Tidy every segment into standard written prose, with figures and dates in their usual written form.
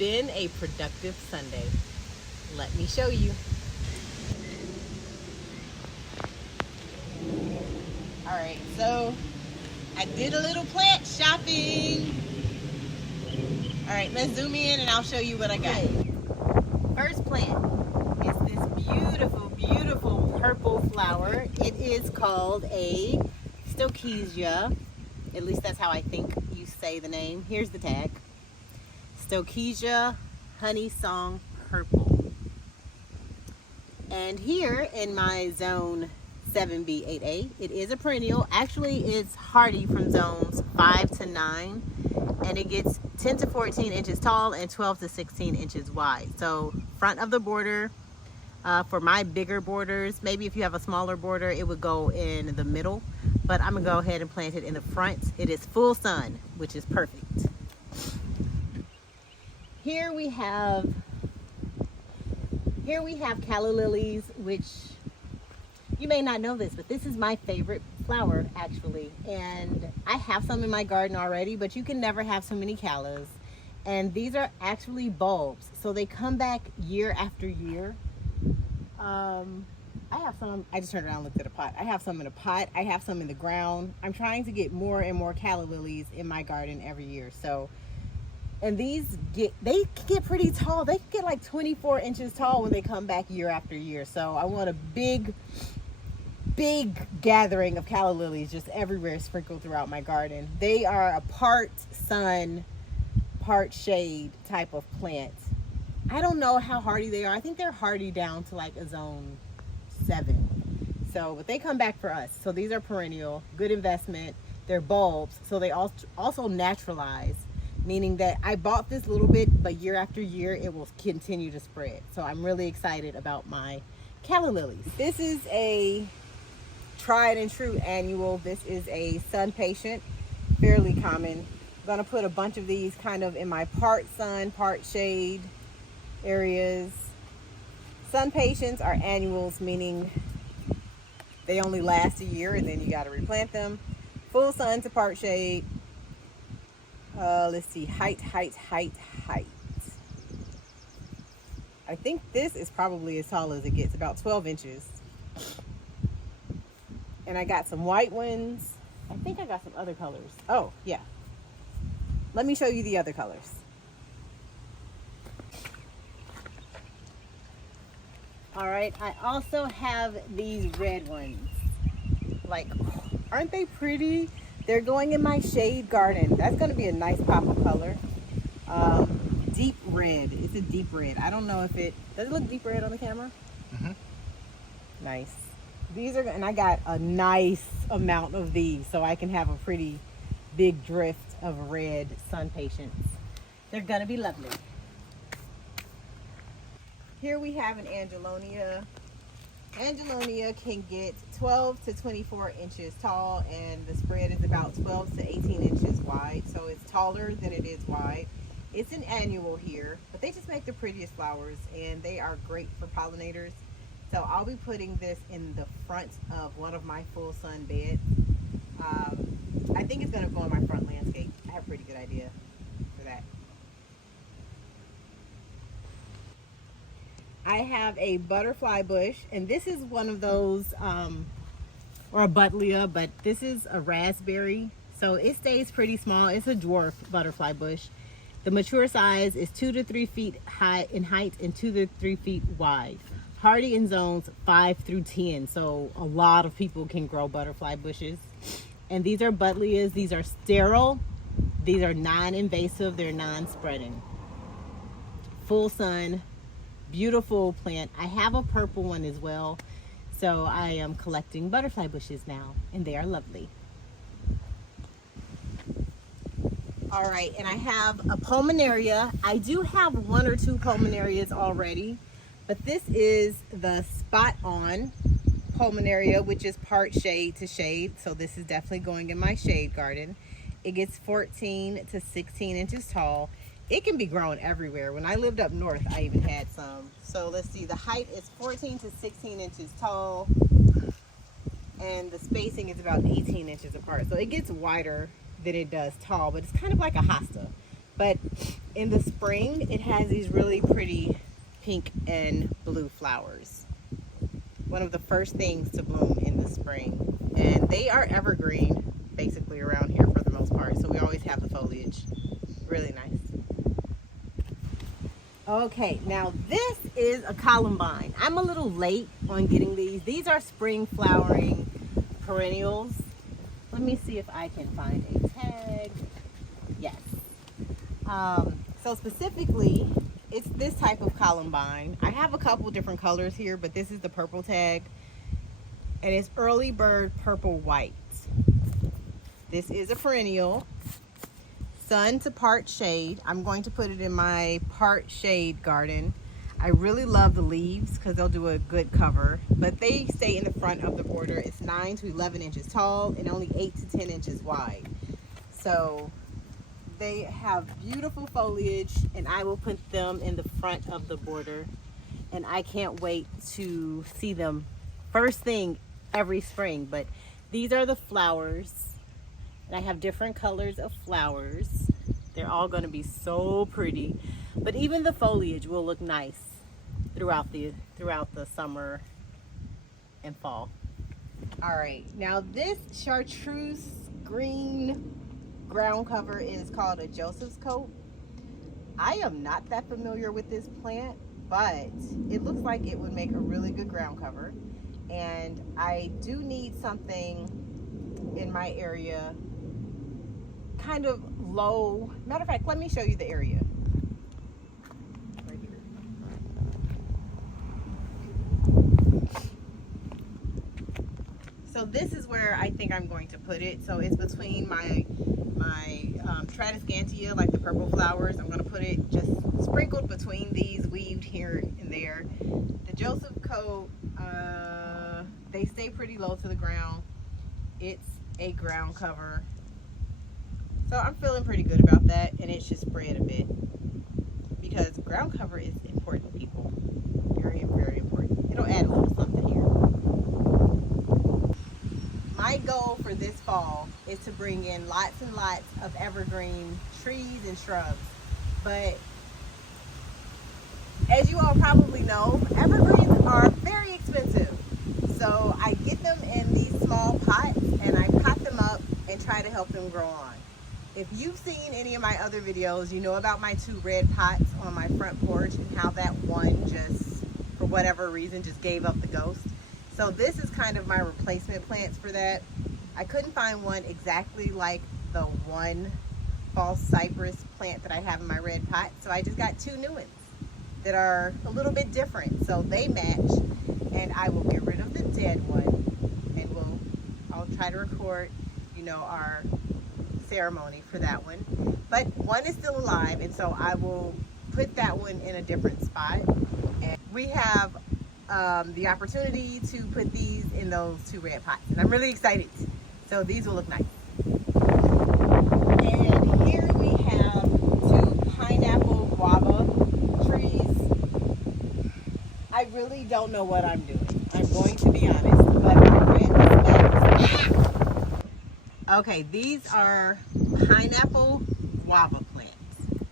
been a productive Sunday. Let me show you. All right, so I did a little plant shopping. All right, let's zoom in and I'll show you what I got. First plant is this beautiful, beautiful purple flower. It is called a stoichesia. At least that's how I think you say the name. Here's the tag. Stoichesia Honey Song Purple. And here in my zone 7B8A, it is a perennial. Actually, it's hardy from zones 5 to 9, and it gets 10 to 14 inches tall and 12 to 16 inches wide. So front of the border, for my bigger borders, maybe if you have a smaller border, it would go in the middle, but I'm gonna go ahead and plant it in the front. It is full sun, which is perfect. Here we have calla lilies, which you may not know this, but this is my favorite flower actually. And I have some in my garden already, but you can never have so many callas. And these are actually bulbs, so they come back year after year. I have some, I just turned around and looked at a pot. I have some in a pot, I have some in the ground. I'm trying to get more and more calla lilies in my garden every year. So, and they get pretty tall. They get like 24 inches tall when they come back year after year. So I want a big gathering of calla lilies just everywhere sprinkled throughout my garden. They are a part sun, part shade type of plant. I don't know how hardy they are. I think they're hardy down to like a zone 7. So, but they come back for us. So these are perennial, good investment. They're bulbs, so they also naturalize, meaning that I bought this little bit, but year after year it will continue to spread. So I'm really excited about my calla lilies. This is a tried and true annual. This is a sun patient, fairly common. I'm gonna put a bunch of these kind of in my part sun, part shade areas. Sun patients are annuals, meaning they only last a year and then you got to replant them. Full sun to part shade. Let's see, height. I think this is probably as tall as it gets, about 12 inches. And I got some white ones. I think I got some other colors. Oh, yeah. Let me show you the other colors. All right, I also have these red ones. Like, aren't they pretty? They're going in my shade garden. That's gonna be a nice pop of color. Deep red, it's a deep red. I don't know if does it look deep red on the camera? Mm-hmm. Nice. These are, and I got a nice amount of these, so I can have a pretty big drift of red sun patients. They're gonna be lovely. Here we have an Angelonia. Angelonia can get 12 to 24 inches tall, and the spread is about 12 to 18 inches wide, so it's taller than it is wide. It's an annual here, but they just make the prettiest flowers, and they are great for pollinators. So I'll be putting this in the front of one of my full sun beds. I think it's going to go in my front landscape. I have a pretty good idea for that. I have a butterfly bush, and this is one of those, or a buddleia, but this is a raspberry. So it stays pretty small. It's a dwarf butterfly bush. The mature size is 2 to 3 feet high in height and 2 to 3 feet wide. Hardy in zones 5 through 10. So a lot of people can grow butterfly bushes. And these are buddleias. These are sterile. These are non-invasive. They're non-spreading. Full sun. Beautiful plant. I have a purple one as well, so I am collecting butterfly bushes now, and they are lovely. All right, and I have a pulmonaria. I do have 1 or 2 pulmonarias already, but this is the spot on pulmonaria, which is part shade to shade, so this is definitely going in my shade garden. It gets 14 to 16 inches tall. It can be grown everywhere. When I lived up north, I even had some. So let's see, the height is 14 to 16 inches tall, and the spacing is about 18 inches apart. So it gets wider than it does tall, but it's kind of like a hosta. But in the spring, it has these really pretty pink and blue flowers. One of the first things to bloom in the spring. And they are evergreen, basically, around here for the most part. So we always have the foliage. Really nice. Okay, now this is a columbine. I'm a little late on getting these. These are spring flowering perennials. Let me see if I can find a tag. Yes. So specifically, it's this type of columbine. I have a couple different colors here, but this is the purple tag. And it's early bird purple white. This is a perennial. Sun to part shade. I'm going to put it in my part shade garden. I really love the leaves because they'll do a good cover, but they stay in the front of the border. It's 9 to 11 inches tall and only 8 to 10 inches wide. So they have beautiful foliage, and I will put them in the front of the border, and I can't wait to see them first thing every spring. But these are the flowers. And I have different colors of flowers. They're all going to be so pretty. But even the foliage will look nice throughout the summer and fall. All right, now this chartreuse green ground cover is called a Joseph's coat. I am not that familiar with this plant, but it looks like it would make a really good ground cover. And I do need something in my area kind of low. Matter of fact, let me show you the area. Right here. So this is where I think I'm going to put it. So it's between my Tradescantia, like the purple flowers. I'm going to put it just sprinkled between these, weaved here and there. The Joseph coat, they stay pretty low to the ground. It's a ground cover. So I'm feeling pretty good about that, and it should spread a bit because ground cover is important, people. Very, very important. It'll add a little something here. My goal for this fall is to bring in lots and lots of evergreen trees and shrubs. But as you all probably know, evergreens are very expensive. So I get them in these small pots and I pot them up and try to help them grow on. If you've seen any of my other videos, you know about my 2 red pots on my front porch and how that one just, for whatever reason, just gave up the ghost. So this is kind of my replacement plants for that. I couldn't find one exactly like the one false cypress plant that I have in my red pot, so I just got 2 new ones that are a little bit different, so they match. And I will get rid of the dead one, and I'll try to record, you know, our ceremony for that one. But one is still alive, and so I will put that one in a different spot. And we have the opportunity to put these in those 2 red pots, and I'm really excited. So these will look nice. And here we have 2 pineapple guava trees. I really don't know what I'm doing. I'm going to be honest, but I read the specs. Okay, these are pineapple guava plants.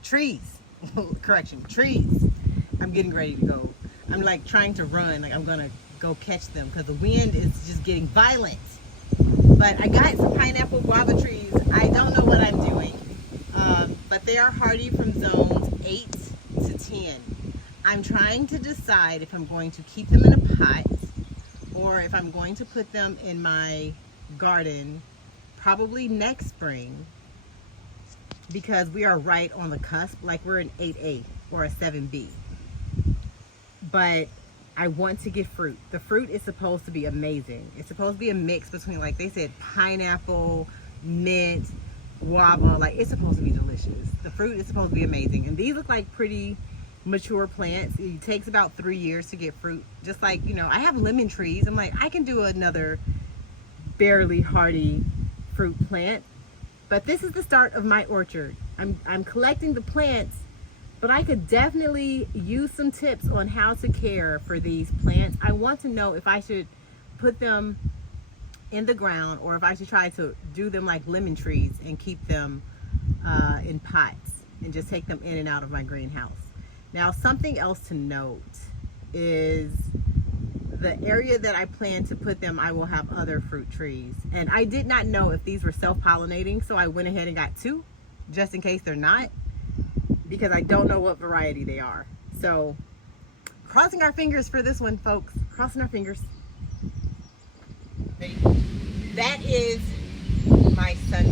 Trees. Correction, trees. I'm getting ready to go. I'm like trying to run, like I'm gonna go catch them because the wind is just getting violent. But I got some pineapple guava trees. I don't know what I'm doing, but they are hardy from zones 8 to 10. I'm trying to decide if I'm going to keep them in a pot or if I'm going to put them in my garden probably next spring, because we are right on the cusp, like we're an 8A or a 7B. But I want to get fruit. The fruit is supposed to be amazing. It's supposed to be a mix between, like they said, pineapple, mint, guava. Like, it's supposed to be delicious. The fruit is supposed to be amazing. And these look like pretty mature plants. It takes about 3 years to get fruit. Just like, you know, I have lemon trees. I'm like, I can do another barely hardy fruit plant. But this is the start of my orchard. I'm collecting the plants, but I could definitely use some tips on how to care for these plants. I want to know if I should put them in the ground or if I should try to do them like lemon trees and keep them in pots. and just take them in and out of my greenhouse. Now, something else to note is the area that I plan to put them, I will have other fruit trees. And I did not know if these were self-pollinating, so I went ahead and got 2, just in case they're not, because I don't know what variety they are. So, crossing our fingers for this one, folks. Crossing our fingers. That is my sun